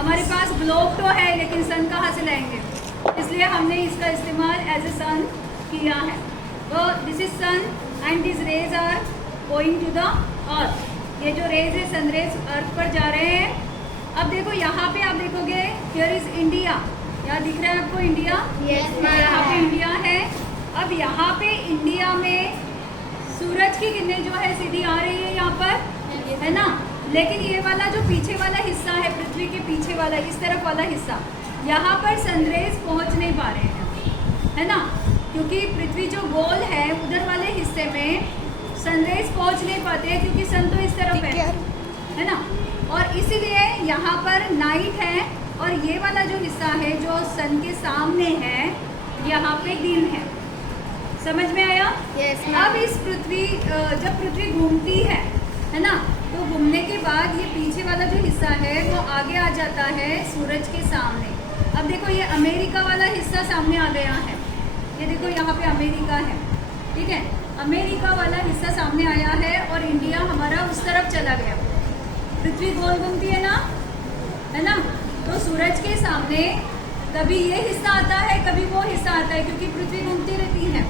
हमारे पास ग्लोब तो है लेकिन सन कहाँ से लाएंगे, इसलिए हमने इसका इस्तेमाल एज ए सन किया है। तो this is sun and this rays are going to the earth. ये जो रेज है सन रेज अर्थ पर जा रहे हैं। अब देखो यहाँ पे आप देखोगे हियर इज इंडिया, यहाँ दिख रहा है आपको इंडिया, यहाँ पे इंडिया है। अब यहाँ पे इंडिया में सूरज की किरणें जो है सीधी आ रही है यहाँ पर, है ना। लेकिन ये वाला जो पीछे वाला हिस्सा है, पृथ्वी के पीछे वाला इस तरफ वाला हिस्सा, यहाँ पर सनरेज पहुँच नहीं पा रहे हैं, है ना, क्योंकि पृथ्वी जो गोल है उधर वाले हिस्से में सनरेज पहुँच नहीं पाते हैं क्योंकि सन तो इस तरफ है ना। और इसीलिए यहाँ पर नाइट है और ये वाला जो हिस्सा है जो सन के सामने है यहाँ पे दिन है। समझ में आया? yes, अब इस पृथ्वी जब पृथ्वी घूमती है ना, तो घूमने के बाद ये पीछे वाला जो हिस्सा है वो आगे आ जाता है सूरज के सामने। अब देखो ये अमेरिका वाला हिस्सा सामने आ गया है, ये देखो यहाँ पे अमेरिका है, ठीक है, अमेरिका वाला हिस्सा सामने आया है और इंडिया हमारा उस तरफ चला गया। पृथ्वी गोल घूमती है ना, तो सूरज के सामने कभी ये हिस्सा आता है कभी वो हिस्सा आता है क्योंकि पृथ्वी घूमती रहती है।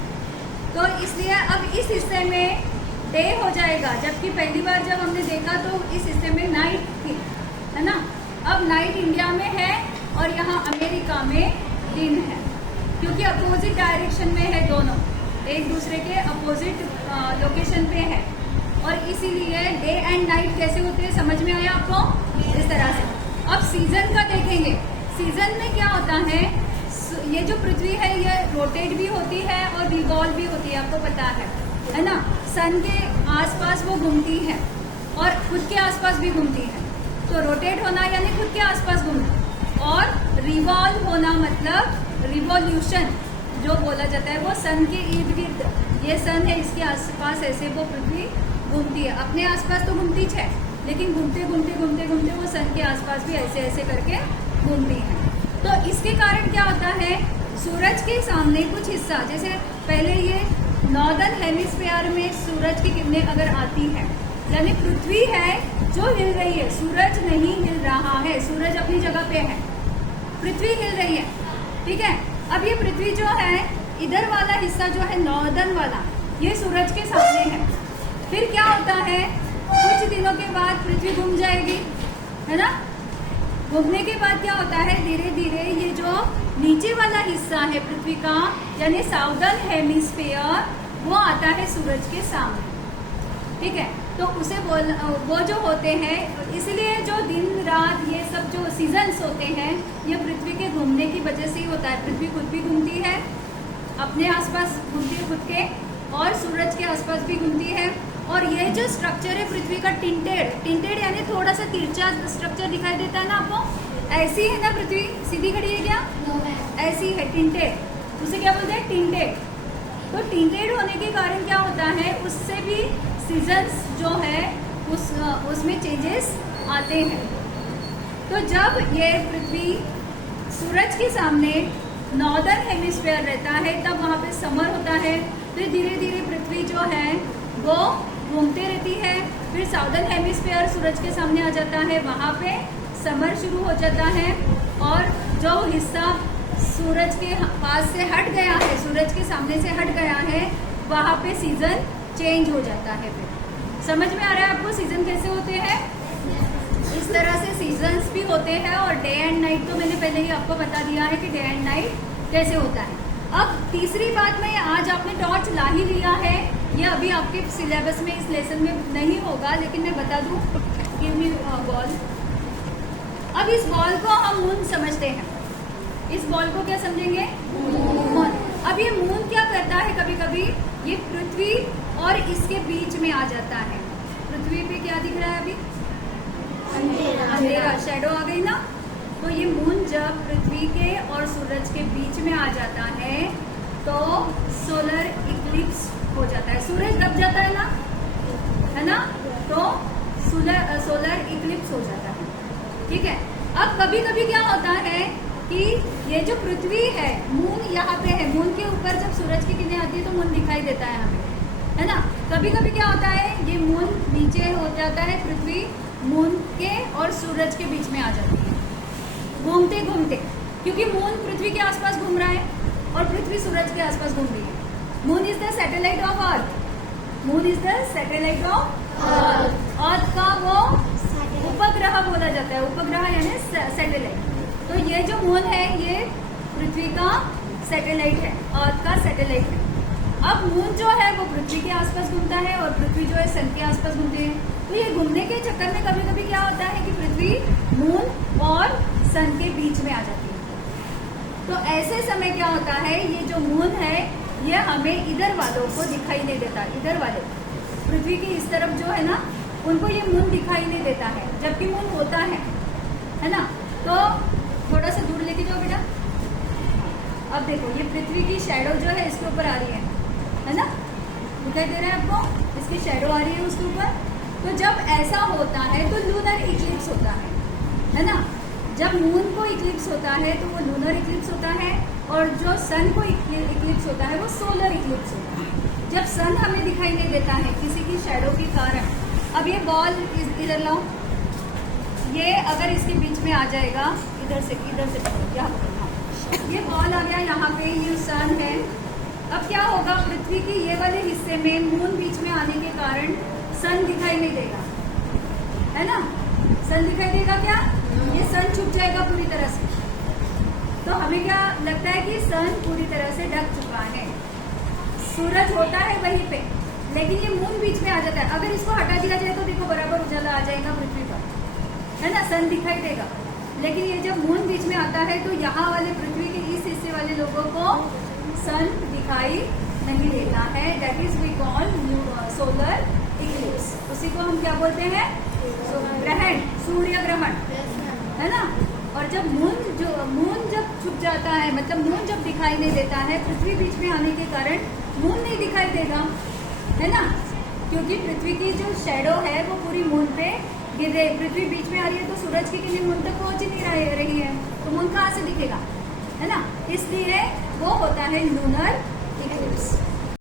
तो इसलिए अब इस हिस्से में डे हो जाएगा, जबकि पहली बार जब हमने देखा तो इस हिस्से में नाइट थी, है ना। अब नाइट इंडिया में है और यहाँ अमेरिका में दिन है, क्योंकि अपोजिट डायरेक्शन में है, दोनों एक दूसरे के अपोजिट लोकेशन पे है। और इसीलिए डे एंड नाइट कैसे होते हैं, समझ में आया आपको? इस तरह से। अब सीजन का देखेंगे, सीजन में क्या होता है, ये जो पृथ्वी है ये रोटेट भी होती है और रिवॉल्व भी होती है, आपको पता है ना। सन के आसपास वो घूमती है और खुद के आसपास भी घूमती है। तो रोटेट होना यानी खुद के आसपास घूमना, और रिवॉल्व होना मतलब रिवॉल्यूशन जो बोला जाता है, वो सन के इर्द गिर्द, ये सन है इसके आसपास ऐसे वो पृथ्वी घूमती है। अपने आसपास तो घूमती है लेकिन घूमते घूमते घूमते घूमते वो सन के आसपास भी ऐसे ऐसे करके घूमती है। तो इसके कारण क्या होता है, सूरज के सामने कुछ हिस्सा, जैसे पहले ये नॉर्दर्न हेमिस्फीयर में सूरज की किरणें अगर आती है, यानी पृथ्वी है जो हिल रही है, सूरज नहीं हिल रहा है, सूरज अपनी जगह पे है, पृथ्वी हिल रही है, ठीक है। अब ये पृथ्वी जो है इधर वाला हिस्सा जो है नॉर्दर्न वाला, ये सूरज के सामने है। फिर क्या होता है, कुछ दिनों के बाद पृथ्वी घूम जाएगी, है ना। घूमने के बाद क्या होता है, धीरे धीरे ये जो नीचे वाला हिस्सा है पृथ्वी का, यानी साउदर्न हेमिस्फीयर, वो आता है सूरज के सामने, ठीक है। तो उसे वो जो होते हैं, इसलिए जो दिन रात ये सब जो सीजन्स होते हैं ये पृथ्वी के घूमने की वजह से ही होता है। पृथ्वी खुद भी घूमती है, अपने आसपास घूमती है खुद के, और सूरज के आसपास भी घूमती है। और ये जो स्ट्रक्चर है पृथ्वी का, टिंटेड यानी थोड़ा सा तिरछा स्ट्रक्चर दिखाई देता है ना आपको, ऐसी है ना पृथ्वी, सीधी खड़ी है क्या? ऐसी है, टिंटेड, उसे क्या बोलते हैं, टिंटेड। तो टिंटेड होने के कारण क्या होता है, उससे भी सीजन्स जो है उसमें चेंजेस आते हैं। तो जब ये पृथ्वी सूरज के सामने नॉर्दर्न हेमिस्फीयर रहता है तब वहाँ पे समर होता है। फिर धीरे धीरे पृथ्वी जो है वो घूमते रहती है, फिर साउदर्न हेमिस्फीयर सूरज के सामने आ जाता है, वहाँ पे समर शुरू हो जाता है। और जो हिस्सा सूरज के पास से हट गया है, सूरज के सामने से हट गया है, वहाँ पे सीजन चेंज हो जाता है। फिर समझ में आ रहा है आपको सीजन कैसे होते हैं? इस तरह से सीजन्स भी होते हैं। और डे एंड नाइट तो मैंने पहले ही आपको बता दिया है कि डे एंड नाइट कैसे होता है। अब तीसरी बात, मैं आज आपने टॉर्च ला ही लिया है, ये अभी आपके सिलेबस में इस लेसन में नहीं होगा, लेकिन मैं बता दूं, गिव मी बॉल। अब इस बॉल को हम मून समझते हैं, इस बॉल को क्या समझेंगे? मून। अब ये मून क्या करता है, कभी कभी ये पृथ्वी और इसके बीच में आ जाता है। पृथ्वी पे क्या दिख रहा है अभी? अंधेरा, शैडो आ गई ना। तो ये मून जब पृथ्वी के और सूरज के बीच में आ जाता है तो सोलर इक्लिप्स हो जाता है, सूरज दब जाता है ना, तो सोलर इक्लिप्स हो जाता है, ठीक है। अब कभी कभी क्या होता है कि ये जो पृथ्वी है, मून यहाँ पे है, मून के ऊपर जब सूरज की किरणें आती है तो मून दिखाई देता है हमें, है ना। कभी कभी क्या होता है, ये मून नीचे हो जाता है, पृथ्वी मून के और सूरज के बीच में आ जाती है, घूमते घूमते, क्योंकि मून पृथ्वी के आसपास घूम रहा है और पृथ्वी सूरज के आसपास घूम रही है। Moon is the satellite of earth, moon is the satellite of earth का वो उपग्रह बोला जाता है, उपग्रह यानी सैटेलाइट। तो ये जो मून है ये पृथ्वी का सैटेलाइट है, अर्थ का सैटेलाइट है। अब मून जो है वो पृथ्वी के आसपास घूमता है और पृथ्वी जो है सन के आसपास घूमते हैं। तो ये घूमने के चक्कर में कभी कभी क्या होता है कि पृथ्वी मून और सन के बीच में आ जाती है। तो ऐसे समय क्या होता है, ये जो मून है ये हमें इधर वालों को दिखाई नहीं देता, इधर वाले पृथ्वी की इस तरफ जो है ना उनको ये मून दिखाई नहीं देता है, जबकि मून होता है ना। तो थोड़ा सा दूर लेके जाओ बेटा। अब देखो ये पृथ्वी की शैडो जो है इसके ऊपर आ रही है ना, दिखाई दे रहा है आपको, इसकी शैडो आ रही है उसके ऊपर। तो जब ऐसा होता है तो लूनर इक्लिप्स होता है ना। जब मून को इक्लिप्स होता है तो वो लूनर इक्लिप्स होता है, और जो सन को इक्लिप्स होता है वो सोलर इक्लिप्स होता है। जब सन हमें दिखाई नहीं देता है किसी की शैडो के कारण। अब ये बॉल इधर लाओ, ये अगर इसके बीच में आ जाएगा, इधर से यहाँ ये बॉल आ गया यहाँ पे, ये सन है। अब क्या होगा, पृथ्वी की ये वाले हिस्से में मून बीच में आने के कारण सन दिखाई नहीं देगा, है ना। सन दिखाई देगा क्या, ये सन छुप जाएगा पूरी तरह से। तो हमें क्या लगता है कि सन पूरी तरह से ढक चुका है, सूरज होता है वहीं पे, लेकिन ये मून बीच में आ जाता है। अगर इसको हटा दिया जाए तो देखो बराबर उजाला आ जाएगा पृथ्वी पर, है ना, सन दिखाई देगा। लेकिन ये जब मून बीच में आता है तो यहाँ वाले पृथ्वी के इस हिस्से वाले लोगों को सन दिखाई नहीं देता है। That is we call solar eclipse. उसी को हम क्या बोलते हैं, ग्रहण, सूर्य ग्रहण, है ना। और जब मून जब छुप जाता है, मतलब मून जब दिखाई नहीं देता है, पृथ्वी बीच में आने के कारण मून नहीं दिखाई देगा, है ना, क्योंकि पृथ्वी की जो शैडो है वो पूरी मून पे गिर रही है। पृथ्वी बीच में आ रही है तो सूरज की किरणें मून तक पहुंच ही नहीं रही है, तो मून कहाँ से दिखेगा, है ना। इसलिए वो होता है लूनर इक्लिप्स।